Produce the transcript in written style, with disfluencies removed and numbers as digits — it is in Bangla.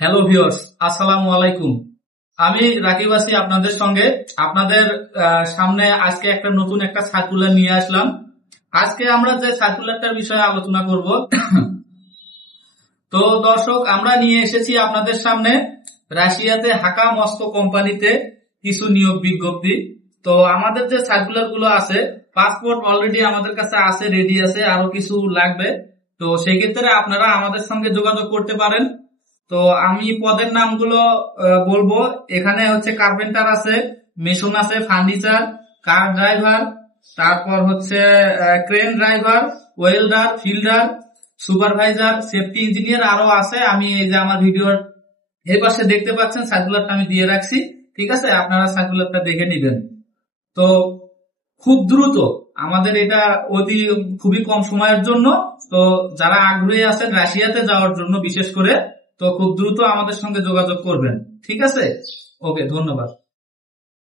হ্যালো ভিউয়ার্স, আসসালামু আলাইকুম। আমি রাকিব আছি আপনাদের সঙ্গে। আপনাদের সামনে আজকে একটা নতুন সার্কুলার নিয়ে আসলাম। আজকে আমরা যে সার্কুলারটার বিষয়ে আলোচনা করব। তো দর্শক, আমরা নিয়ে এসেছি আপনাদের সামনে রাশিয়াতে হাকা মস্কো কোম্পানিতে কিছু নিয়োগ বিজ্ঞপ্তি। তো আমাদের যে সার্কুলার গুলো আছে, পাসপোর্ট অলরেডি আমাদের কাছে আছে, রেডি আছে, আরো কিছু লাগবে। তো সেই ক্ষেত্রে আপনারা আমাদের সঙ্গে যোগাযোগ করতে পারেন। তো আমি পদের নামগুলো বলবো। এখানে হচ্ছে কার্পেন্টার আছে, মেশন আছে, ফার্নিচার, কার ড্রাইভার, তারপর হচ্ছে crane driver, welder, fielder, supervisor, safety engineer আরো আছে। আমি এই যে আমার ভিডিওর এই পাশে দেখতে পাচ্ছেন সার্কুলারটা আমি দিয়ে রাখছি। ঠিক আছে, আপনারা সার্কুলারটা দেখে নিবেন। তো খুব দ্রুত আমাদের এটা খুবই কম সময়ের জন্য। তো যারা আগ্রহী আছেন রাশিয়াতে যাওয়ার জন্য বিশেষ করে, তো খুব দ্রুত আমাদের সঙ্গে যোগাযোগ করবেন। ঠিক আছে, ওকে, ধন্যবাদ।